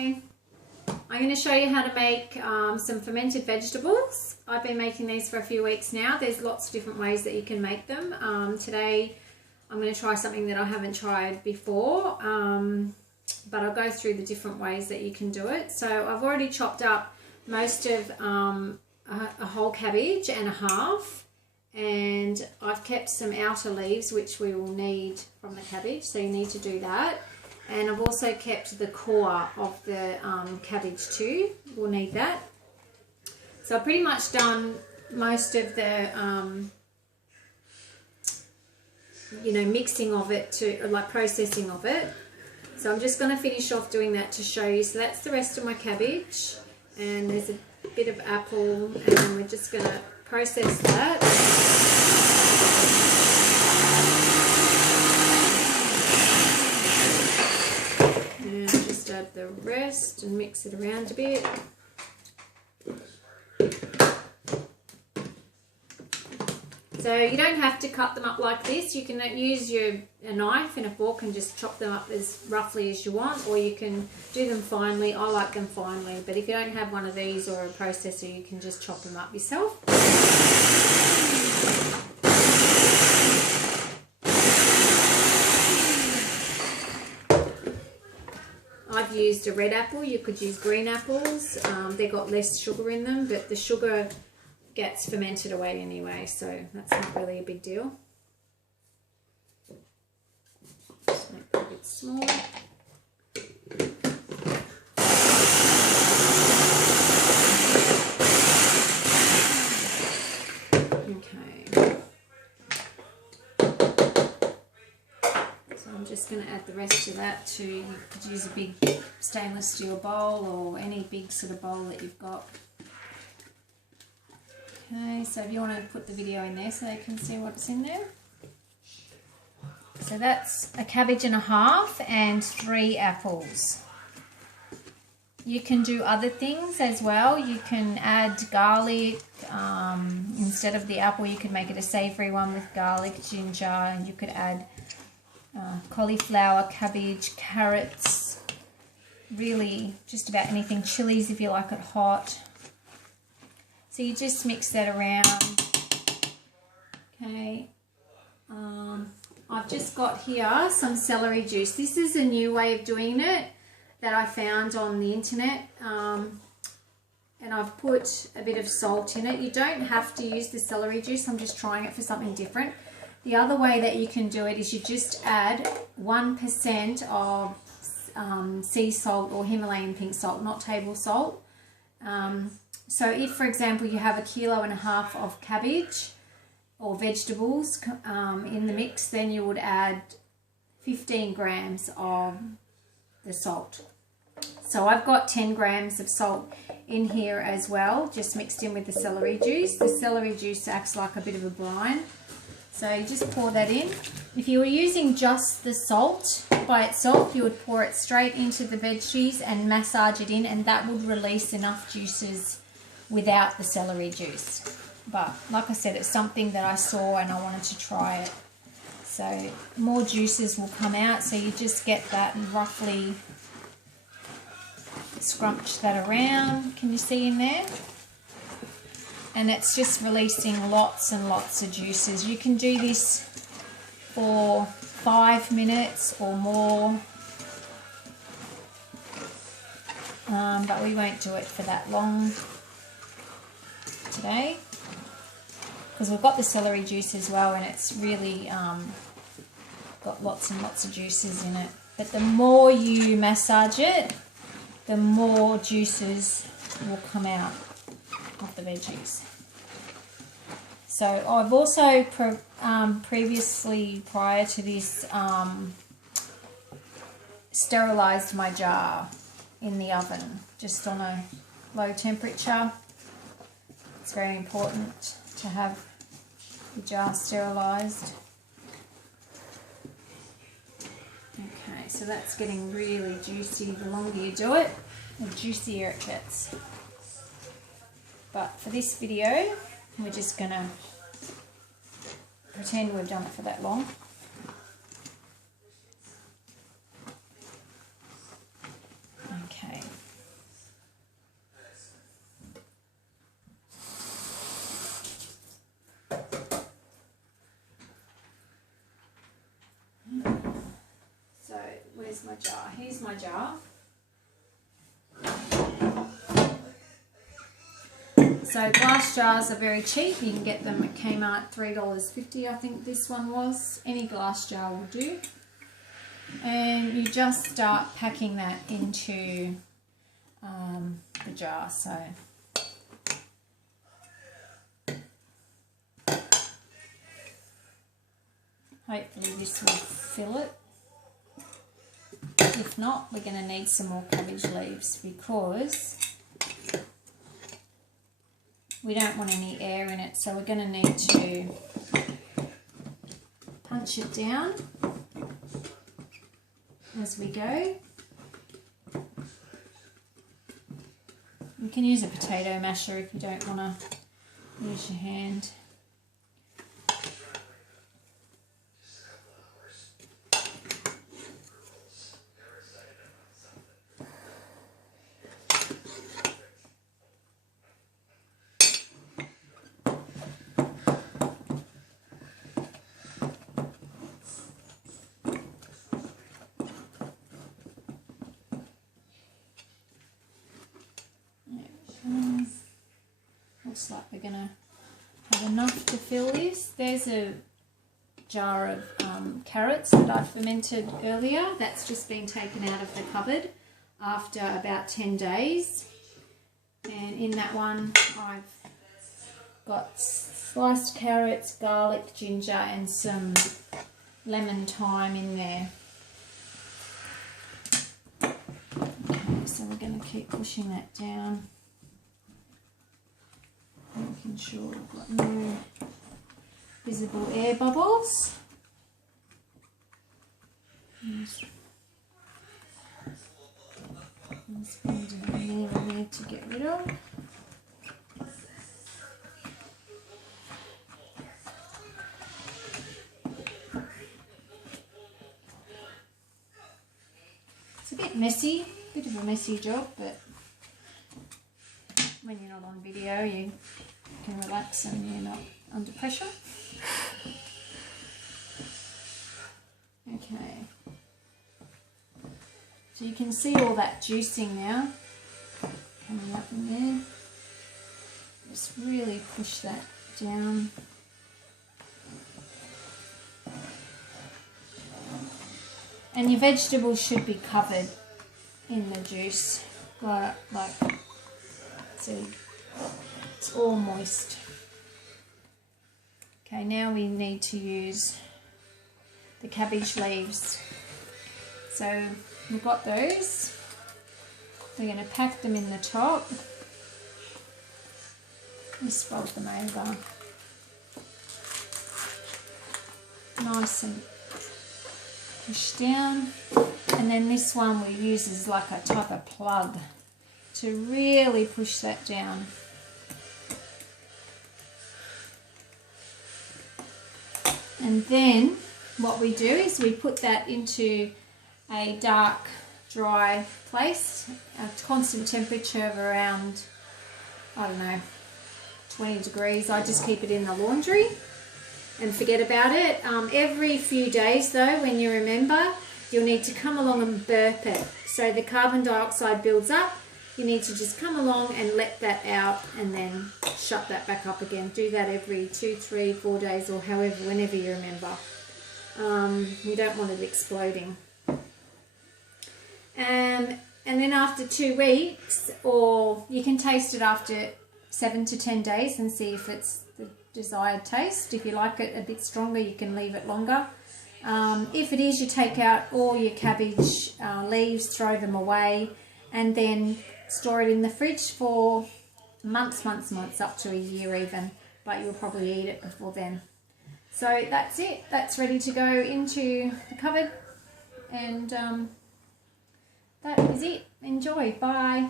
Hi, I'm going to show you how to make some fermented vegetables. I've been making these for a few weeks now. There's lots of different ways that you can make them. Today I'm going to try something that I haven't tried before, but I'll go through the different ways that you can do it. So I've already chopped up most of a whole cabbage and a half, and I've kept some outer leaves which we will need from the cabbage, so you need to do that. And I've also kept the core of the cabbage too. We'll need that. So I've pretty much done most of the, mixing of it to, like processing of it. So I'm just going to finish off doing that to show you. So that's the rest of my cabbage. And there's a bit of apple, and then we're just going to process that. Add the rest and mix it around a bit. So you don't have to cut them up like this. You can use a knife and a fork and just chop them up as roughly as you want, or you can do them finely. I like them finely, but if you don't have one of these or a processor, you can just chop them up yourself. I've used a red apple. You could use green apples. They've got less sugar in them, but the sugar gets fermented away anyway, so that's not really a big deal. Just make it a bit small. I'm just going to add the rest of that to, you could use a big stainless steel bowl or any big sort of bowl that you've got. Okay, so if you want to put the video in there so they can see what's in there. So that's a cabbage and a half and 3 apples. You can do other things as well. You can add garlic. Instead of the apple, you could make it a savoury one with garlic, ginger, and you could add cauliflower, cabbage, carrots, really just about anything, chilies if you like it hot. So you just mix that around. Okay, I've just got here some celery juice. This is a new way of doing it that I found on the internet, and I've put a bit of salt in it. You don't have to use the celery juice. I'm just trying it for something different. The other way that you can do it is you just add 1% of sea salt or Himalayan pink salt, not table salt. So if, for example, you have 1.5 kilos of cabbage or vegetables in the mix, then you would add 15 grams of the salt. So I've got 10 grams of salt in here as well, just mixed in with the celery juice. The celery juice acts like a bit of a brine. So you just pour that in. If you were using just the salt by itself, you would pour it straight into the veggies and massage it in, and that would release enough juices without the celery juice. But like I said, it's something that I saw and I wanted to try it. So more juices will come out, so you just get that and roughly scrunch that around. Can you see in there? And it's just releasing lots and lots of juices. You can do this for 5 minutes or more, but we won't do it for that long today because we've got the celery juice as well, and it's really got lots and lots of juices in it. But the more you massage it, the more juices will come out of the veggies. So I've also previously, prior to this, sterilised my jar in the oven, just on a low temperature. It's very important to have the jar sterilised. Okay, so that's getting really juicy. The longer you do it, the juicier it gets. But for this video, we're just going to pretend we've done it for that long. Okay. jar? Here's my jar. So glass jars are very cheap. You can get them at Kmart, $3.50 I think this one was. Any glass jar will do. And you just start packing that into the jar. So hopefully this will fill it. If not, we're going to need some more cabbage leaves because we don't want any air in it, so we're going to need to punch it down as we go. You can use a potato masher if you don't want to use your hand. Looks like we're going to have enough to fill this. There's a jar of carrots that I fermented earlier. That's just been taken out of the cupboard after about 10 days. And in that one I've got sliced carrots, garlic, ginger and some lemon thyme in there. Okay, so we're going to keep pushing that down. Making sure we've got no visible air bubbles. There's one down there we need to get rid of. It's a bit messy, bit of a messy job, but when you're not on video you can relax and you're not under pressure. Okay, so you can see all that juicing now coming up in there. Just really push that down. And your vegetables should be covered in the juice, like see, it's all moist. Okay, now we need to use the cabbage leaves. So we've got those. We're going to pack them in the top. Just fold them over. Nice and push down. And then this one we use as like a type of plug to really push that down. And then what we do is we put that into a dark, dry place, a constant temperature of around, I don't know, 20 degrees. I just keep it in the laundry and forget about it. Every few days though, when you remember, you'll need to come along and burp it. So the carbon dioxide builds up. You need to just come along and let that out and then shut that back up again. Do that every 2, 3, 4 days or however, whenever you remember. You don't want it exploding. And then after 2 weeks, or you can taste it after 7 to 10 days and see if it's the desired taste. If you like it a bit stronger, you can leave it longer. If it is, you take out all your cabbage leaves, throw them away, and then store it in the fridge for months, up to a year even, but you'll probably eat it before then. So that's it. That's ready to go into the cupboard, and that is it. Enjoy. Bye.